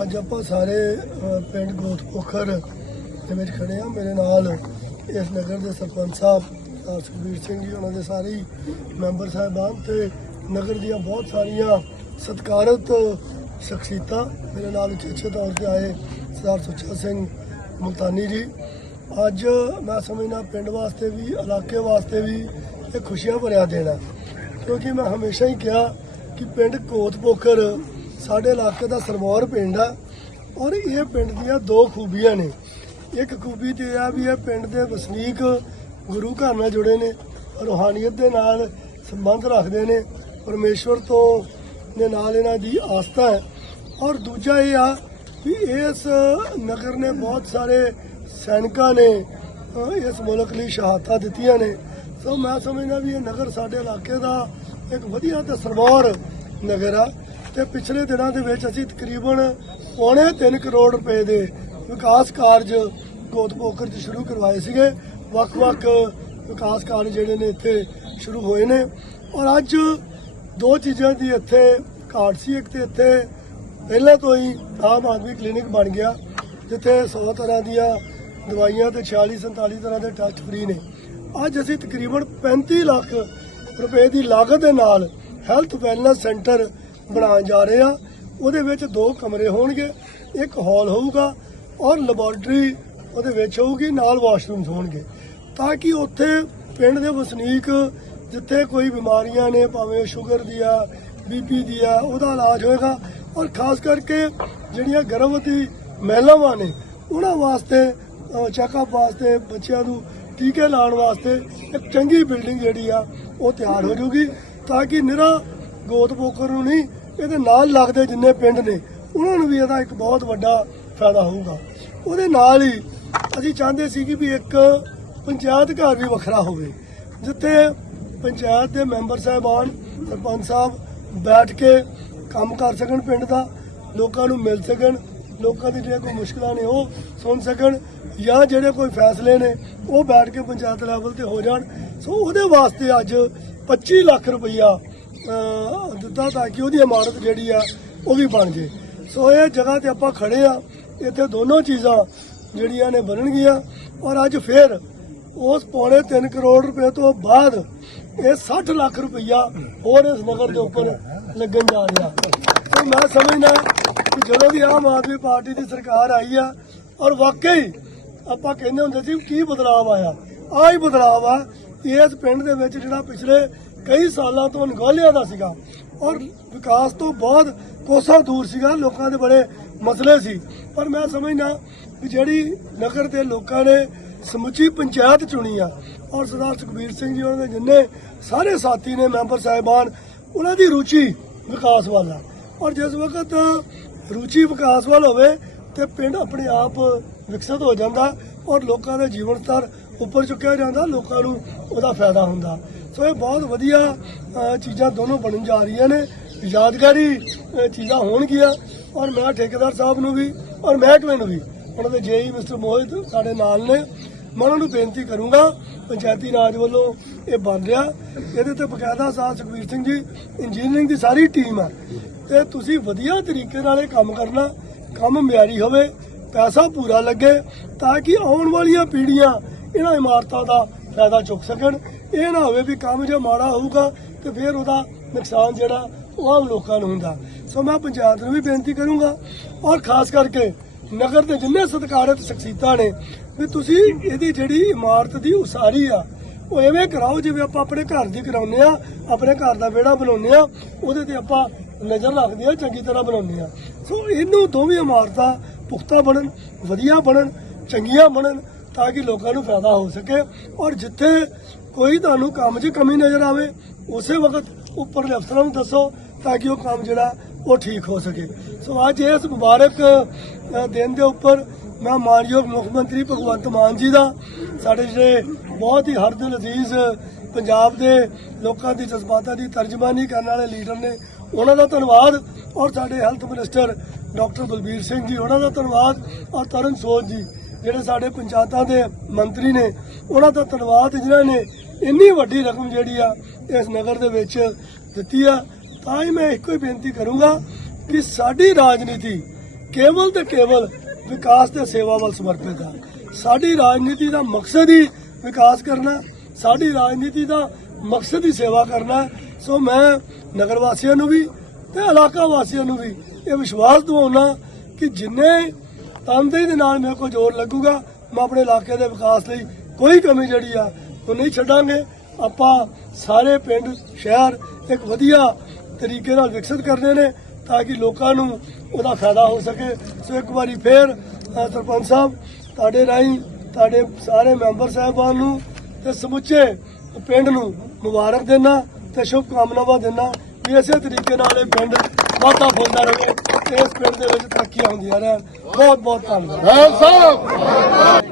ਅੱਜ ਆਪਾਂ ਸਾਰੇ ਅ, ਪਿੰਡ ਗੋਤਪੋਖਰ ਦੇ ਵਿੱਚ ਖੜੇ ਆ ਮੇਰੇ ਨਾਲ ਇਸ ਨਗਰ ਦੇ ਸਰਪੰਚ ਸਾਹਿਬ ਅ, ਸੁਖਬੀਰ ਸਿੰਘ ਜੀ ਉਹਨਾਂ ਦੇ ਸਾਰੇ ਹੀ ਮੈਂਬਰ ਸਾਹਿਬਾਨ ਤੇ ਨਗਰ ਦੀਆਂ ਬਹੁਤ ਸਾਰੀਆਂ ਸਤਿਕਾਰਤ ਸ਼ਖਸੀਅਤਾਂ। ਮੇਰੇ ਨਾਲ ਉਚੇਚੇ ਤੌਰ ਤੇ ਆਏ ਸਰਦਾਰ ਸੁੱਚਾ ਸਿੰਘ ਮੁਲਤਾਨੀ ਜੀ। ਅੱਜ ਮੈਂ ਸਮਝਣਾ ਪਿੰਡ ਵਾਸਤੇ ਵੀ ਇਲਾਕੇ ਵਾਸਤੇ ਵੀ ਇਹ ਖੁਸ਼ੀਆਂ ਭਰਿਆ ਦਿਨ ਹੈ ਕਿਉਂਕਿ ਮੈਂ ਹਮੇਸ਼ਾ ਹੀ ਕਿਹਾ ਕਿ ਪਿੰਡ ਕੋਤਪੋਖਰ ਸਾਡੇ ਇਲਾਕੇ ਦਾ ਸਰਮੌਰ ਪਿੰਡ ਆ, ਔਰ ਇਹ ਪਿੰਡ ਦੀਆਂ ਦੋ ਖੂਬੀਆਂ ਨੇ। ਇੱਕ ਖੂਬੀ ਤੇ ਇਹ ਆ ਵੀ ਇਹ ਪਿੰਡ ਦੇ ਵਸਨੀਕ ਗੁਰੂ ਘਰ ਨਾਲ ਜੁੜੇ ਨੇ, ਰੂਹਾਨੀਅਤ ਦੇ ਨਾਲ ਸੰਬੰਧ ਰੱਖਦੇ ਨੇ, ਪਰਮੇਸ਼ਵਰ ਤੋਂ ਦੇ ਨਾਲ ਇਹਨਾਂ ਦੀ ਆਸਥਾ ਹੈ। ਔਰ ਦੂਜਾ ਇਹ ਆ ਵੀ ਇਸ ਨਗਰ ਨੇ ਬਹੁਤ ਸਾਰੇ ਸੈਨਿਕਾਂ ਨੇ ਇਸ ਮੁਲਕ ਲਈ ਸ਼ਹਾਦਤਾਂ ਦਿੱਤੀਆਂ ਨੇ। ਸੋ ਮੈਂ ਸਮਝਦਾ ਵੀ ਇਹ ਨਗਰ ਸਾਡੇ ਇਲਾਕੇ ਦਾ ਇੱਕ ਵਧੀਆ ਤੇ ਸਰਵੌਰ ਨਗਰ ਆ। ਤੇ ਪਿਛਲੇ ਦਿਨਾਂ ਦੇ ਵਿੱਚ ਅਸੀਂ ਤਕਰੀਬਨ ਪੌਣੇ 3 ਕਰੋੜ ਰੁਪਏ ਦੇ ਵਿਕਾਸ ਕਾਰਜ ਗੋਤਪੋਖਰ 'ਚ ਸ਼ੁਰੂ ਕਰਵਾਏ ਸੀਗੇ। ਵੱਖ-ਵੱਖ ਵਿਕਾਸ ਕਾਰਜ ਜਿਹੜੇ ਨੇ ਇੱਥੇ ਸ਼ੁਰੂ ਹੋਏ ਨੇ। ਔਰ ਅੱਜ ਦੋ ਚੀਜ਼ਾਂ ਦੀ ਇੱਥੇ ਘਾਟ ਸੀ। ਇੱਕ ਤੇ ਇੱਥੇ ਪਹਿਲਾਂ ਤੋਂ ਹੀ ਆਮ ਆਦਮੀ ਕਲੀਨਿਕ ਬਣ ਗਿਆ, ਜਿੱਥੇ 100 ਤਰ੍ਹਾਂ ਦੀਆਂ ਦਵਾਈਆਂ ਤੇ 46 47 ਤਰ੍ਹਾਂ ਦੇ ਟੈਸਟ ਫ੍ਰੀ ਨੇ। ਅੱਜ ਅਸੀਂ ਤਕਰੀਬਨ 35 ਲੱਖ ਰੁਪਏ ਦੀ ਲਾਗਤ ਦੇ ਨਾਲ ਹੈਲਥ ਵੈਲਨੈਸ ਸੈਂਟਰ ਬਣਾਉਣ ਜਾ ਰਹੇ ਆ। ਉਹਦੇ ਵਿੱਚ ਦੋ ਕਮਰੇ ਹੋਣਗੇ, ਇੱਕ ਹਾਲ ਹੋਊਗਾ ਔਰ ਲੈਬੋਰਟਰੀ ਉਹਦੇ ਵਿੱਚ ਹੋਊਗੀ, ਨਾਲ ਵਾਸ਼ਰੂਮਸ ਹੋਣਗੇ। ਤਾਂ ਕਿ ਉੱਥੇ ਪਿੰਡ ਦੇ ਵਸਨੀਕ ਜਿੱਥੇ ਕੋਈ ਬਿਮਾਰੀਆਂ ਨੇ, ਭਾਵੇਂ ਸ਼ੂਗਰ ਦੀ ਆ ਬੀਪੀ ਦੀ ਆ, ਉਹਦਾ ਇਲਾਜ ਹੋਏਗਾ ਔਰ ਖਾਸ ਕਰਕੇ ਜਿਹੜੀਆਂ ਗਰਭਵਤੀ ਮਹਿਲਾਵਾਂ ਨੇ, ਉਹਨਾਂ ਵਾਸਤੇ ਚੈੱਕਅਪ ਵਾਸਤੇ, ਬੱਚਿਆਂ ਨੂੰ ਟੀਕੇ ਲਾਉਣ ਵਾਸਤੇ ਇੱਕ ਚੰਗੀ ਬਿਲਡਿੰਗ ਜਿਹੜੀ ਆ, ਉਹ ਤਿਆਰ ਹੋ ਜੂਗੀ ਤਾਂ ਕਿ ਨਿਰਾ ਗੋਦ ਪੋਕਰ ਨੂੰ ਨਹੀਂ ਇਹਦੇ ਨਾਲ ਲੱਗਦੇ ਜਿੰਨੇ ਪਿੰਡ ਨੇ, ਉਹਨਾਂ ਨੂੰ ਵੀ ਇਹਦਾ ਇੱਕ ਬਹੁਤ ਵੱਡਾ ਫਾਇਦਾ ਹੋਊਗਾ। ਉਹਦੇ ਨਾਲ ਹੀ ਅਸੀਂ ਚਾਹੁੰਦੇ ਸੀ ਕਿ ਵੀ ਇੱਕ ਪੰਚਾਇਤ ਘਰ ਵੀ ਵੱਖਰਾ ਹੋਵੇ। ਜਿੱਥੇ ਪੰਚਾਇਤ ਦੇ ਮੈਂਬਰ ਸਾਹਿਬਾਨ, ਸਰਪੰਚ ਸਾਹਿਬ ਬੈਠ ਕੇ ਕੰਮ ਕਰ ਸਕਣ ਪਿੰਡ ਦਾ, ਲੋਕਾਂ ਨੂੰ ਮਿਲ ਸਕਣ, ਲੋਕਾਂ ਦੀ ਜਿਹੜੀਆਂ ਕੋਈ ਮੁਸ਼ਕਲਾਂ ਨੇ ਉਹ ਸੁਣ ਸਕਣ, ਜਾਂ ਜਿਹੜੇ ਕੋਈ ਫੈਸਲੇ ਨੇ, ਉਹ ਬੈਠ ਕੇ ਪੰਚਾਇਤ ਲੈਵਲ ਤੇ ਹੋ ਜਾਣ। ਸੋ ਉਹਦੇ ਵਾਸਤੇ ਅੱਜ 25 ਲੱਖ ਰੁਪਈਆ ਦਿੱਤਾ ਤਾਂ ਕਿ ਉਹਦੀ ਇਮਾਰਤ ਜਿਹੜੀ ਆ, ਉਹ ਵੀ ਬਣ ਜੇ। ਸੋ ਇਹ ਜਗ੍ਹਾ ਤੇ ਆਪਾਂ ਖੜੇ ਆ। ਇੱਥੇ ਦੋਨੋਂ ਚੀਜ਼ਾਂ ਜਿਹੜੀਆਂ ਨੇ ਬਣਨਗੀਆਂ। ਔਰ ਅੱਜ ਫੇਰ ਉਸ ਪੌਣੇ 3 ਕਰੋੜ ਰੁਪਏ ਤੋਂ ਬਾਅਦ ਇਹ 60 ਲੱਖ ਰੁਪਈਆ ਹੋਰ ਇਸ ਨਗਰ ਦੇ ਉੱਪਰ ਲੱਗਣ ਜਾ ਰਿਹਾ। ਸੋ ਮੈਂ ਸਮਝਦਾ ਕਿ ਜਦੋਂ ਦੀ ਆਮ ਆਦਮੀ ਪਾਰਟੀ ਦੀ ਸਰਕਾਰ ਆਈ ਆ, ਔਰ ਵਾਕਈ ਆਪਾਂ ਕਹਿੰਦੇ ਹੁੰਦੇ ਸੀ, ਕੀ ਬਦਲਾਅ ਆਇਆ? ਆਹ ਹੀ ਬਦਲਾਅ ਆ। ਇਸ ਪਿੰਡ ਦੇ ਵਿੱਚ ਜਿਹੜਾ ਪਿਛਲੇ ਕਈ ਸਾਲਾਂ ਤੋਂ ਨਿਗੋਲਿਆ ਦਾ ਸੀਗਾ ਔਰ ਵਿਕਾਸ ਤੋਂ ਬਹੁਤ ਕੋਸਾਂ ਦੂਰ ਸੀਗਾ ਲੋਕਾਂ ਦੇ ਬੜੇ ਮਸਲੇ ਸੀ। ਪਰ ਮੈਂ ਸਮਝਦਾ ਕਿ ਜਿਹੜੀ ਨਗਰ ਦੇ ਲੋਕਾਂ ਨੇ ਸਮੁੱਚੀ ਪੰਚਾਇਤ ਚੁਣੀ ਆ ਔਰ ਸਰਦਾਰ ਸੁਖਬੀਰ ਸਿੰਘ ਜੀ ਉਹਨਾਂ ਦੇ ਜਿੰਨੇ ਸਾਰੇ ਸਾਥੀ ਨੇ ਮੈਂਬਰ ਸਾਹਿਬਾਨ ਉਹਨਾਂ ਦੀ ਰੁਚੀ ਵਿਕਾਸ ਵੱਲ ਆ। ਔਰ ਜਿਸ ਵਕਤ ਰੁਚੀ ਵਿਕਾਸ ਵੱਲ ਹੋਵੇ ਤੇ ਪਿੰਡ ਆਪਣੇ ਆਪ ਵਿਕਸਿਤ ਹੋ ਜਾਂਦਾ ਔਰ ਲੋਕਾਂ ਦਾ ਜੀਵਨ ਸਤਰ ਉੱਪਰ ਚੁੱਕਿਆ ਜਾਂਦਾ, ਲੋਕਾਂ ਨੂੰ ਉਹਦਾ ਫਾਇਦਾ ਹੁੰਦਾ। ਸੋ ਇਹ ਬਹੁਤ ਵਧੀਆ ਚੀਜ਼ਾਂ ਦੋਨੋਂ ਬਣਨ ਜਾ ਰਹੀਆਂ ਨੇ। ਯਾਦਗਾਰੀ ਚੀਜ਼ਾਂ ਹੋਣਗੀਆਂ ਔਰ ਮੈਂ ਠੇਕੇਦਾਰ ਸਾਹਿਬ ਨੂੰ ਵੀ ਔਰ ਮਹਿਕਮੇ ਨੂੰ ਵੀ, ਉਹਨਾਂ ਦੇ ਜੇਈ ਮਿਸਟਰ ਮੋਹਿਤ ਸਾਡੇ ਨਾਲ ਨੇ। ਮੈਂ ਉਹਨਾਂ ਨੂੰ ਬੇਨਤੀ ਕਰੂੰਗਾ, ਪੰਚਾਇਤੀ ਰਾਜ ਵੱਲੋਂ ਇਹ ਬਣ ਰਿਹਾ। ਇਹਦੇ ਤੇ ਬਕਾਇਦਾ ਸਾਹਿਬ ਸੁਖਬੀਰ ਸਿੰਘ ਜੀ ਇੰਜੀਨੀਅਰਿੰਗ ਦੀ ਸਾਰੀ ਟੀਮ ਆ। ਤੇ ਤੁਸੀਂ ਵਧੀਆ ਤਰੀਕੇ ਨਾਲ ਇਹ ਕੰਮ ਕਰਨਾ, ਕੰਮ ਮਿਆਰੀ ਹੋਵੇ, ਪੈਸਾ ਪੂਰਾ ਲੱਗੇ, ਤਾਂ ਕਿ ਆਉਣ ਵਾਲੀਆਂ ਪੀੜ੍ਹੀਆਂ ਇਹਨਾਂ ਇਮਾਰਤਾਂ ਦਾ ਫਾਇਦਾ ਚੁੱਕ ਸਕਣ। ਇਹ ਨਾ ਹੋਵੇ ਵੀ ਕੰਮ ਜੇ ਮਾੜਾ ਹੋਊਗਾ ਤੇ ਫਿਰ ਉਹਦਾ ਨੁਕਸਾਨ ਜਿਹੜਾ, ਉਹ ਆਮ ਲੋਕਾਂ ਨੂੰ ਹੁੰਦਾ। ਸੋ ਮੈਂ ਪੰਚਾਇਤ ਨੂੰ ਵੀ ਬੇਨਤੀ ਕਰੂੰਗਾ ਔਰ ਖਾਸ ਕਰਕੇ ਨਗਰ ਦੇ ਜਿੰਨੇ ਸਤਿਕਾਰਤ ਸ਼ਖਸੀਅਤਾਂ ਨੇ ਵੀ ਤੁਸੀਂ ਇਹਦੀ ਜਿਹੜੀ ਇਮਾਰਤ ਦੀ ਉਸਾਰੀ ਆ, ਉਹ ਐਵੇਂ ਕਰਾਓ ਜਿਵੇਂ ਆਪਾਂ ਆਪਣੇ ਘਰ ਦੀ ਕਰਾਉਂਦੇ ਆ, ਆਪਣੇ ਘਰ ਦਾ ਵਿਹੜਾ ਬਣਾਉਂਦੇ ਆ, ਉਹਦੇ ਤੇ ਆਪਾਂ ਨਜ਼ਰ ਰੱਖਦੇ ਆ, ਚੰਗੀ ਤਰ੍ਹਾਂ ਬਣਾਉਂਦੇ ਆ। ਸੋ ਇਹਨੂੰ ਦੋਵੇਂ ਇਮਾਰਤਾਂ ਪੁਖਤਾ ਬਣਨ, ਵਧੀਆ ਬਣਨ, ਚੰਗੀਆਂ ਬਣਨ ਤਾਂ ਕਿ ਲੋਕਾਂ ਨੂੰ ਫਾਇਦਾ ਹੋ ਸਕੇ ਔਰ ਜਿੱਥੇ ਕੋਈ ਤੁਹਾਨੂੰ ਕੰਮ 'ਚ ਕਮੀ ਨਜ਼ਰ ਆਵੇ, ਉਸੇ ਵਕਤ ਉੱਪਰਲੇ ਅਫਸਰਾਂ ਨੂੰ ਦੱਸੋ ਤਾਂ ਕਿ ਉਹ ਕੰਮ ਜਿਹੜਾ, ਉਹ ਠੀਕ ਹੋ ਸਕੇ। ਸੋ ਅੱਜ ਇਸ ਮੁਬਾਰਕ ਦਿਨ ਦੇ ਉੱਪਰ ਮੈਂ ਮਾਨਯੋਗ ਮੁੱਖ ਮੰਤਰੀ ਭਗਵੰਤ ਮਾਨ ਜੀ ਦਾ, ਸਾਡੇ ਜਿਹੜੇ ਬਹੁਤ ਹੀ ਹਰਦਿਲ ਅਜ਼ੀਜ਼ ਪੰਜਾਬ ਦੇ ਲੋਕਾਂ ਦੀ ਜਜ਼ਬਾਤਾਂ ਦੀ ਤਰਜਮਾਨੀ ਕਰਨ ਵਾਲੇ ਲੀਡਰ ਨੇ, ਉਹਨਾਂ ਦਾ ਧੰਨਵਾਦ। ਔਰ ਸਾਡੇ health minister doctor Balbir Singh ji, ਉਹਨਾਂ ਦਾ ਧੰਨਵਾਦ। ਔਰ ਤਰਨ ਸੋਜ ਜੀ ਜਿਹੜੇ ਸਾਡੇ ਪੰਚਾਇਤਾਂ ਦੇ ਮੰਤਰੀ ਨੇ, ਉਹਨਾਂ ਦਾ ਧੰਨਵਾਦ ਜਿਨ੍ਹਾਂ ਨੇ ਇੰਨੀ ਵੱਡੀ ਰਕਮ ਜਿਹੜੀ ਆ ਇਸ ਨਗਰ ਦੇ ਵਿੱਚ ਦਿੱਤੀ ਆ। ਤਾਂ ਹੀ ਮੈਂ ਇੱਕੋ ਹੀ ਬੇਨਤੀ ਕਰੂੰਗਾ ਕਿ ਸਾਡੀ ਰਾਜਨੀਤੀ ਕੇਵਲ ਤੇ ਕੇਵਲ ਵਿਕਾਸ ਤੇ ਸੇਵਾ ਵੱਲ ਸਮਰਪਿਤ ਹੈ ਸਾਡੀ ਰਾਜਨੀਤੀ ਦਾ ਮਕਸਦ ਹੀ ਵਿਕਾਸ ਕਰਨਾ, ਸਾਡੀ ਰਾਜਨੀਤੀ ਦਾ ਮਕਸਦ ਹੀ ਸੇਵਾ ਕਰਨਾ। ਸੋ ਮੈਂ ਨਗਰ ਵਾਸੀਆਂ ਨੂੰ ਵੀ ਤੇ ਇਲਾਕਾ ਵਾਸੀਆਂ ਨੂੰ ਵੀ ਇਹ ਵਿਸ਼ਵਾਸ ਦਿਵਾਉਣਾ ਕਿ ਜਿੰਨੇ ਤਨਦੇਹੀ ਦੇ ਨਾਲ ਮੇਰੇ ਕੋਲ ਜ਼ੋਰ ਲੱਗੂਗਾ, ਮੈਂ ਆਪਣੇ ਇਲਾਕੇ ਦੇ ਵਿਕਾਸ ਲਈ ਕੋਈ ਕਮੀ ਜਿਹੜੀ ਆ, ਉਹ ਨਹੀਂ ਛੱਡਾਂਗੇ। ਆਪਾਂ ਸਾਰੇ ਪਿੰਡ, ਸ਼ਹਿਰ ਇੱਕ ਵਧੀਆ ਤਰੀਕੇ ਨਾਲ ਵਿਕਸਿਤ ਕਰਨੇ ਨੇ ਤਾਂ ਕਿ ਲੋਕਾਂ ਨੂੰ ਉਹਦਾ ਫਾਇਦਾ ਹੋ ਸਕੇ। ਸੋ ਇੱਕ ਵਾਰੀ ਫੇਰ ਸਰਪੰਚ ਸਾਹਿਬ, ਤੁਹਾਡੇ ਰਾਹੀਂ ਤੁਹਾਡੇ ਸਾਰੇ ਮੈਂਬਰ ਸਾਹਿਬਾਨ ਨੂੰ ਤੇ ਸਮੁੱਚੇ ਪਿੰਡ ਨੂੰ ਮੁਬਾਰਕ ਦੇਣਾ ਤੇ ਸ਼ੁਭ ਕਾਮਨਾਵਾਂ ਦੇਣਾ ਵੀ ਇਸੇ ਤਰੀਕੇ ਨਾਲ ਇਹ ਪਿੰਡ ਵਾਧਾ ਫੁੱਲਦਾ ਰਹੇ। ਇਸ ਪਿੰਡ ਦੇ ਵਿੱਚ ਤਰੱਕੀਆਂ ਹੁੰਦੀਆਂ ਰਹਿਣ ਬਹੁਤ ਬਹੁਤ ਧੰਨਵਾਦ ਸਾਹਿਬ